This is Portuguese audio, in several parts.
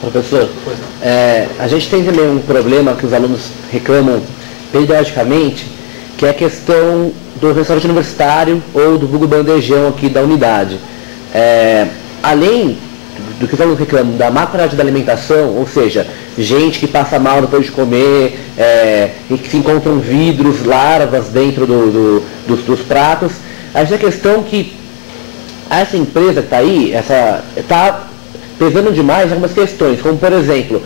Professor, a gente tem também um problema que os alunos reclamam periodicamente, que é a questão do restaurante universitário ou do vulgo bandejão aqui da unidade. Além do que os alunos reclamam da má qualidade da alimentação, ou seja, gente que passa mal depois de comer, e que se encontram vidros, larvas dentro dos pratos, a gente tem a questão que essa empresa que está aí, está pesando demais algumas questões, como por exemplo,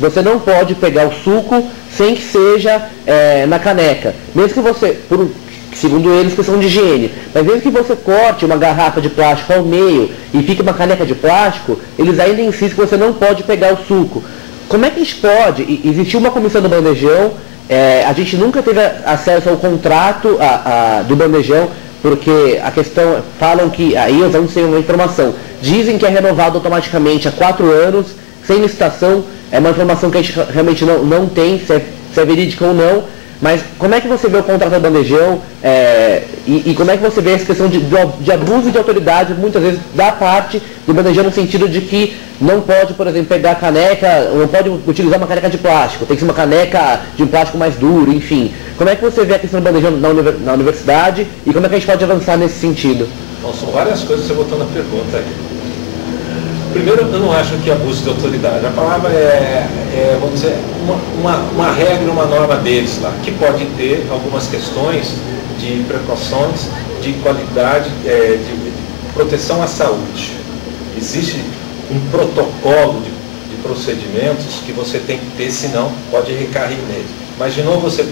você não pode pegar o suco sem que seja na caneca, mesmo que você, segundo eles, questão de higiene, mas mesmo que você corte uma garrafa de plástico ao meio e fique uma caneca de plástico, eles ainda insistem que você não pode pegar o suco. Como é que a gente pode? Existiu uma comissão do bandejão, a gente nunca teve acesso ao contrato do bandejão, porque a questão, falam que, aí os alunos têm uma informação, dizem que é renovado automaticamente há 4 anos, sem licitação, é uma informação que a gente realmente não tem, se é verídica ou não, mas como é que você vê o contrato do bandejão e como é que você vê essa questão de abuso de autoridade, muitas vezes, da parte do bandejão, no sentido de que não pode, por exemplo, pegar a caneca, não pode utilizar uma caneca de plástico, tem que ser uma caneca de um plástico mais duro, enfim. Como é que você vê a questão do bandejão na universidade e como é que a gente pode avançar nesse sentido? Bom, são várias coisas que você botou na pergunta aí. Primeiro, eu não acho que abuso de autoridade. A palavra vamos dizer, uma regra, uma norma deles lá, que pode ter algumas questões de precauções, de qualidade, de proteção à saúde. Existe um protocolo de procedimentos que você tem que ter, senão pode recair nele. Imaginou você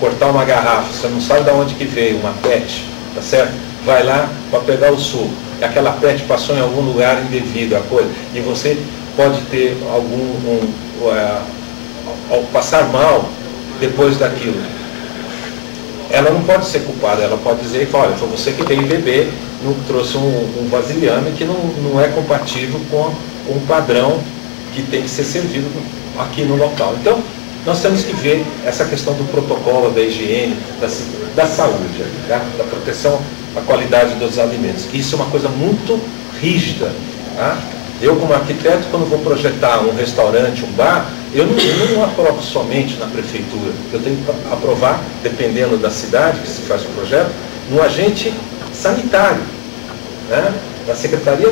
cortar uma garrafa, você não sabe de onde que veio, uma PET, tá certo? Vai lá para pegar o suco. Aquela PET passou em algum lugar indevido, a coisa, e você pode ter passar mal depois daquilo. Ela não pode ser culpada, ela pode dizer, olha, foi você que veio beber, não trouxe um vasilhame que não é compatível com o padrão que tem que ser servido aqui no local. Então, nós temos que ver essa questão do protocolo, da higiene, da saúde, tá? Da proteção à qualidade dos alimentos. Isso é uma coisa muito rígida. Tá? Eu, como arquiteto, quando vou projetar um restaurante, um bar, eu não aprovo somente na prefeitura. Eu tenho que aprovar, dependendo da cidade que se faz o projeto, no agente sanitário, né? Na Secretaria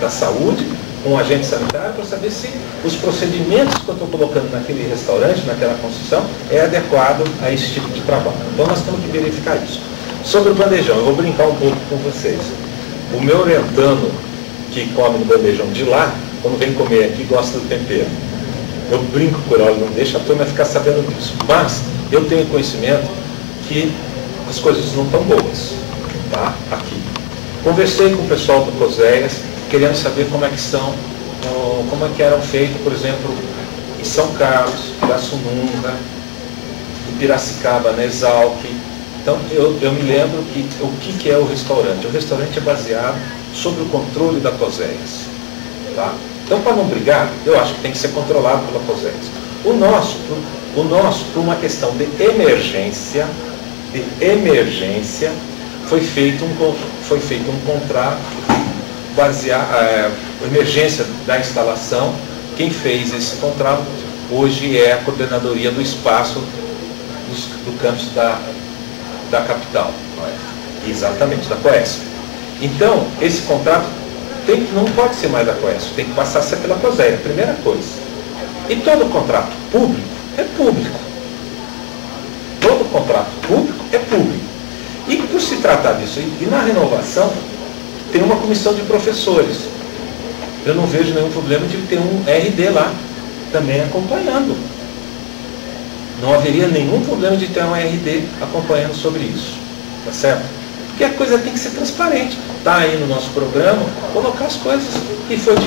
da Saúde, com um agente sanitário, para saber se os procedimentos que eu estou colocando naquele restaurante, naquela construção, é adequado a esse tipo de trabalho. Então nós temos que verificar isso. Sobre o bandejão, eu vou brincar um pouco com vocês. O meu orientando, que come no bandejão de lá, quando vem comer aqui, gosta do tempero. Eu brinco com ele, não deixa a turma ficar sabendo disso. Mas eu tenho conhecimento que as coisas não estão boas, tá? Aqui. Conversei com o pessoal do COSEAS, querendo saber como é que eram feitos, por exemplo, em São Carlos, Pirassununga, em Piracicaba, na Exalc. Então, eu me lembro que o que é o restaurante? O restaurante é baseado sobre o controle da COSEAS. Tá? Então, para não brigar, eu acho que tem que ser controlado pela COSEAS. O nosso, por uma questão de emergência, foi feito um contrato baseado, emergência da instalação. Quem fez esse contrato hoje é a coordenadoria do espaço do campus da capital, exatamente, da Coesp. Então, esse contrato não pode ser mais da Coesp, tem que passar a ser pela COSEA, primeira coisa. E todo contrato público é público. Todo contrato público é público. E por se tratar disso, e na renovação, tem uma comissão de professores. Eu não vejo nenhum problema de ter um RD lá, também acompanhando. Não haveria nenhum problema de ter um RD acompanhando sobre isso. Tá certo? Porque a coisa tem que ser transparente. Está aí no nosso programa, colocar as coisas que for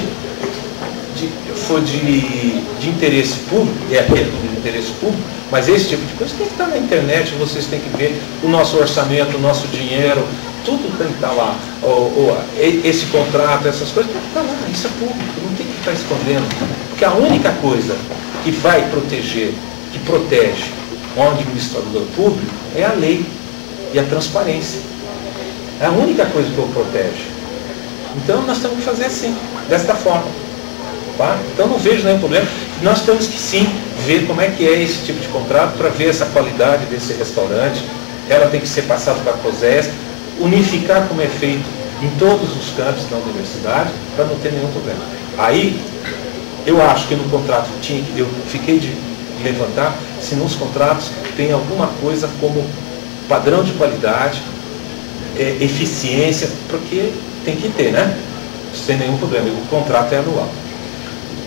de interesse público, é aquele de interesse público, mas esse tipo de coisa tem que estar na internet, vocês têm que ver o nosso orçamento, o nosso dinheiro, tudo tem que estar lá. Esse contrato, essas coisas tem que estar lá, isso é público, não tem que estar escondendo. Porque a única coisa que vai proteger, que protege o administrador público é a lei e a transparência. É a única coisa que o protege. Então nós temos que fazer assim, desta forma. Tá? Então não vejo nenhum problema. Nós temos que sim ver como é que é esse tipo de contrato para ver essa qualidade desse restaurante. Ela tem que ser passada para a COSESP, unificar como é feito em todos os campos da universidade, para não ter nenhum problema. Aí, eu acho que no contrato eu fiquei de levantar, se nos contratos tem alguma coisa como padrão de qualidade, eficiência, porque tem que ter, né? Sem nenhum problema, o contrato é anual.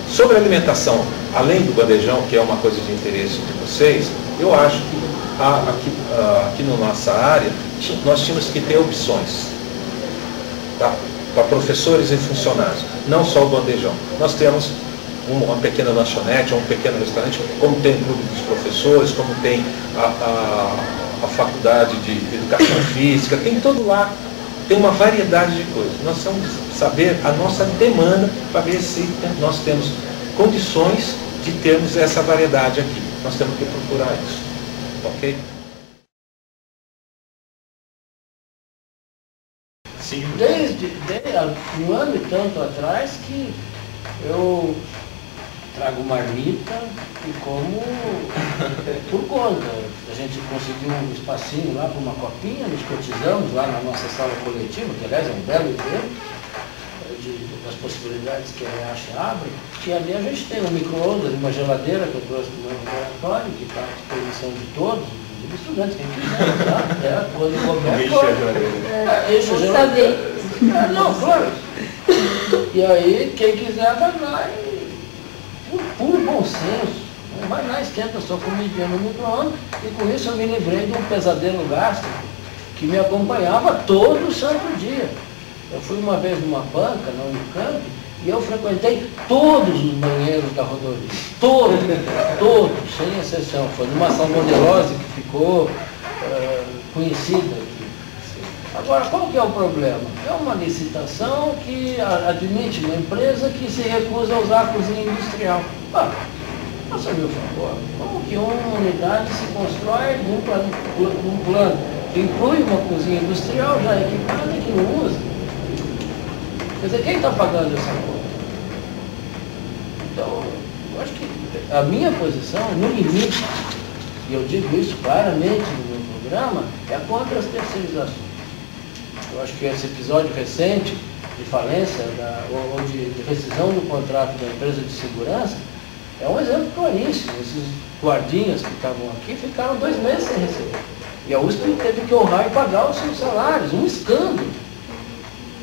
Sobre a alimentação, além do bandejão, que é uma coisa de interesse de vocês, eu acho que aqui na nossa área, nós tínhamos que ter opções, tá? Para professores e funcionários, não só o bandejão. Nós temos uma pequena lanchonete, um pequeno restaurante, como tem o clube dos professores, como tem a faculdade de educação física, tem todo lá, tem uma variedade de coisas. Nós vamos saber a nossa demanda para ver se nós temos condições de termos essa variedade aqui. Nós temos que procurar isso, ok? Sim. Desde um ano e tanto atrás que eu trago marmita e como por conta. A gente conseguiu um espacinho lá para uma copinha, nos cotizamos lá na nossa sala coletiva, que aliás é um belo exemplo das possibilidades que a Reache abre. E ali a gente tem um micro-ondas, uma geladeira que eu trouxe do meu laboratório, que está à disposição de todos, inclusive estudantes, quem quiser, tá? Quando couber, enche a geladeira. Não, claro. E aí, quem quiser vai lá e, por puro bom senso, vai lá, esquenta a sua comidinha no micro-ondas, e com isso eu me livrei de um pesadelo gástrico que me acompanhava todo santo dia. Eu fui uma vez numa banca, na Unicamp, e eu frequentei todos os banheiros da rodovia. Todos, sem exceção. Foi numa salmonelose que ficou conhecida aqui. Agora, qual que é o problema? É uma licitação que admite uma empresa que se recusa a usar a cozinha industrial. Faça meu favor, como que uma unidade se constrói num plano que inclui uma cozinha industrial já equipada e que não usa? Quer dizer, quem está pagando essa conta? Então, eu acho que a minha posição, no limite, e eu digo isso claramente no meu programa, é contra as terceirizações. Eu acho que esse episódio recente de falência ou de rescisão do contrato da empresa de segurança é um exemplo claríssimo. Esses guardinhas que estavam aqui ficaram 2 meses sem receber. E a USP teve que honrar e pagar os seus salários, um escândalo.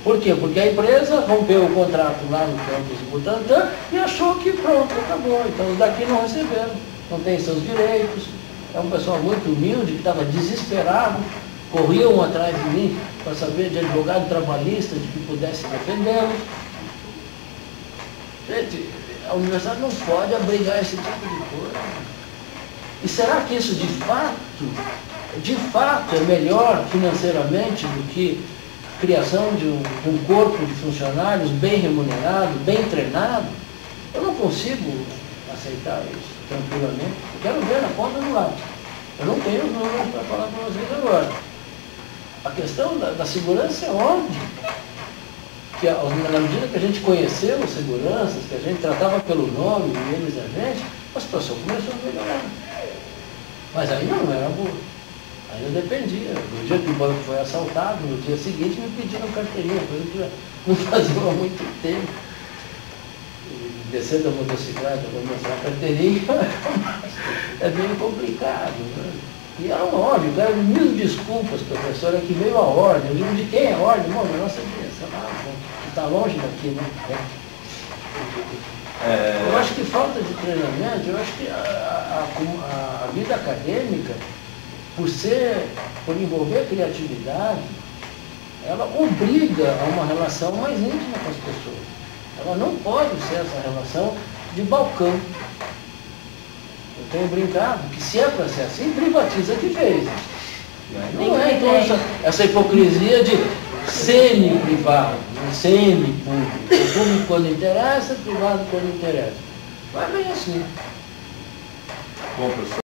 Por quê? Porque a empresa rompeu o contrato lá no campus do Butantã e achou que pronto, acabou. Então os daqui não receberam, não têm seus direitos. É um pessoal muito humilde que estava desesperado, corriam atrás de mim para saber de advogado trabalhista de que pudesse defendê-los. Gente, a universidade não pode abrigar esse tipo de coisa. E será que isso de fato é melhor financeiramente do que criação de um corpo de funcionários bem remunerado, bem treinado? Eu não consigo aceitar isso tranquilamente. Eu quero ver na ponta do lápis. Eu não tenho os números para falar para vocês agora. A questão da segurança é óbvia. Que na medida que a gente conheceu os seguranças, que a gente tratava pelo nome e eles a gente, a situação começou a melhorar. Mas ainda não era boa. Ainda dependia. No dia que o banco foi assaltado, no dia seguinte me pediram carteirinha, coisa que não fazia há muito tempo. E descer da motocicleta para mostrar a carteirinha é bem complicado. Né? E era uma ordem, cara, mil desculpas, professor, é que veio a ordem. Eu digo, de quem é a ordem? Bom, da nossa direção, está longe daqui, né? Eu acho que falta de treinamento, eu acho que a vida acadêmica, por envolver criatividade, ela obriga a uma relação mais íntima com as pessoas. Ela não pode ser essa relação de balcão. Eu tenho brincado que se é para ser assim, privatiza de vez. Não é então essa hipocrisia de semi-privado, semi-público. O público quando interessa, privado quando interessa. Não é bem assim. Bom, professor.